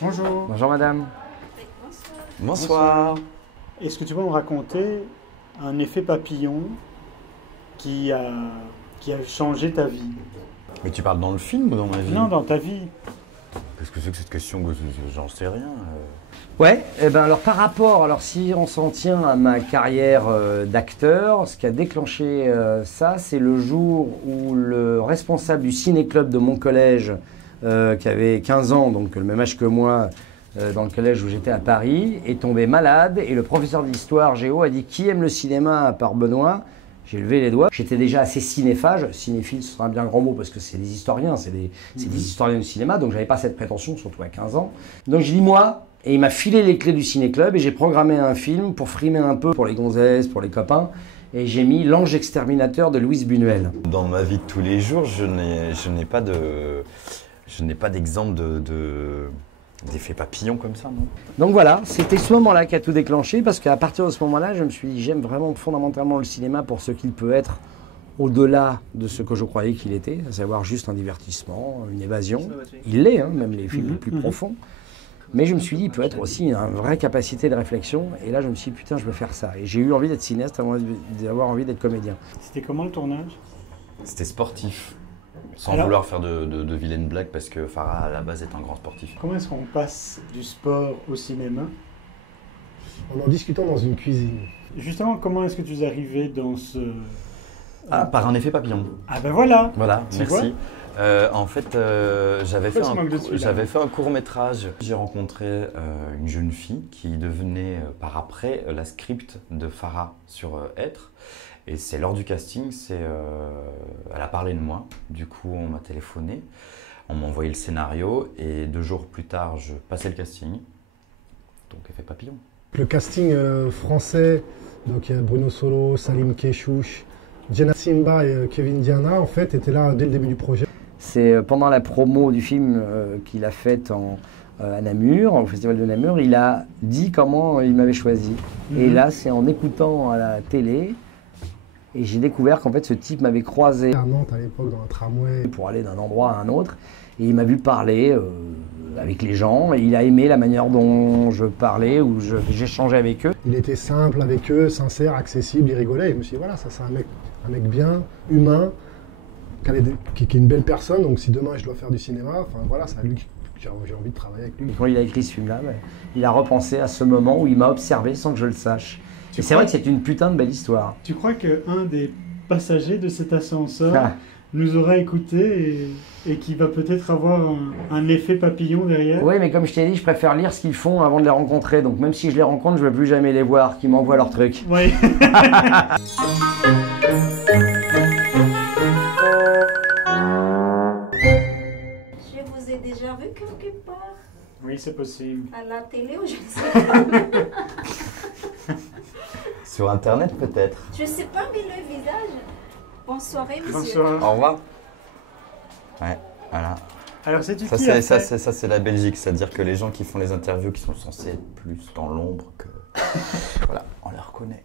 Bonjour. Bonjour madame. Bonsoir. Est-ce que tu peux me raconter un effet papillon qui a changé ta vie? Mais tu parles dans le film ou dans ma vie? Non, dans ta vie. Qu'est-ce que c'est que cette question? J'en sais rien. Ouais, eh ben alors par rapport, alors si on s'en tient à ma carrière d'acteur, ce qui a déclenché ça, c'est le jour où le responsable du ciné-club de mon collège, qui avait 15 ans, donc le même âge que moi, dans le collège où j'étais à Paris, est tombé malade et le professeur d'histoire géo a dit qui aime le cinéma à part Benoît? J'ai levé les doigts. J'étais déjà assez cinéphage. Cinéphile, ce sera un bien grand mot parce que c'est des historiens, c'est des historiens du cinéma, donc j'avais pas cette prétention, surtout à 15 ans. Donc j'ai dit moi, et il m'a filé les clés du ciné-club et j'ai programmé un film pour frimer un peu pour les gonzesses, pour les copains. Et j'ai mis L'Ange exterminateur de Louise Buñuel. Dans ma vie de tous les jours, je n'ai pas d'exemple d'effet papillon comme ça, non? Donc voilà, c'était ce moment-là qui a tout déclenché, parce qu'à partir de ce moment-là, je me suis dit, j'aime vraiment fondamentalement le cinéma pour ce qu'il peut être, au-delà de ce que je croyais qu'il était, à savoir juste un divertissement, une évasion. Il l'est, hein, même les films les plus profonds. Mais je me suis dit, il peut être aussi une vraie capacité de réflexion, et là je me suis dit, putain, je veux faire ça. Et j'ai eu envie d'être cinéaste avant d'avoir envie d'être comédien. C'était comment le tournage? C'était sportif. Sans Alors, vouloir faire de vilaines blagues, parce que Farah, à la base, est un grand sportif. comment est-ce qu'on passe du sport au cinéma? En discutant dans une cuisine. Justement, comment est-ce que tu es arrivé dans ce... Ah, par un effet papillon. Ah ben voilà. Voilà, Tu merci. En fait, j'avais fait un court-métrage. J'ai rencontré une jeune fille qui devenait par après la script de Farah sur Être. Et c'est lors du casting, elle a parlé de moi. Du coup, on m'a téléphoné, on m'a envoyé le scénario et 2 jours plus tard, je passais le casting. Donc, effet papillon. Le casting français, donc il y a Bruno Solo, Salim Keshouch, Jenna Simba et Kevin Diana, en fait, étaient là dès le début du projet. C'est pendant la promo du film qu'il a faite à Namur, au festival de Namur, il a dit comment il m'avait choisi. Et là, c'est en écoutant à la télé, et j'ai découvert qu'en fait ce type m'avait croisé À Nantes à l'époque, dans un tramway. pour aller d'un endroit à un autre, et il m'a vu parler avec les gens, et il a aimé la manière dont je parlais, ou j'échangeais avec eux. Il était simple avec eux, sincère, accessible, il rigolait. Et je me suis dit, voilà, ça c'est un mec bien, humain, qui est une belle personne. Donc si demain je dois faire du cinéma, enfin voilà, c'est à lui que j'ai envie de travailler avec lui. Et quand il a écrit ce film-là, il a repensé à ce moment où il m'a observé sans que je le sache. Et c'est vrai que c'est une putain de belle histoire. Tu crois qu'un des passagers de cet ascenseur nous aura écouté et qui va peut-être avoir un effet papillon derrière? Oui, mais comme je t'ai dit, je préfère lire ce qu'ils font avant de les rencontrer. Donc même si je les rencontre, je ne veux plus jamais les voir, qu'ils m'envoient leurs trucs. Oui. Je vous ai déjà vu quelque part. Oui, c'est possible. À la télé ou je ne sais pas. Sur Internet, peut-être. Je ne sais pas, mais le visage. Bonne soirée, monsieur. Bonsoir. Au revoir. Ouais, voilà. Alors, sais-tu Ça, qui a fait... c'est la Belgique. C'est-à-dire que les gens qui font les interviews, qui sont censés être plus dans l'ombre, que voilà, on les reconnaît.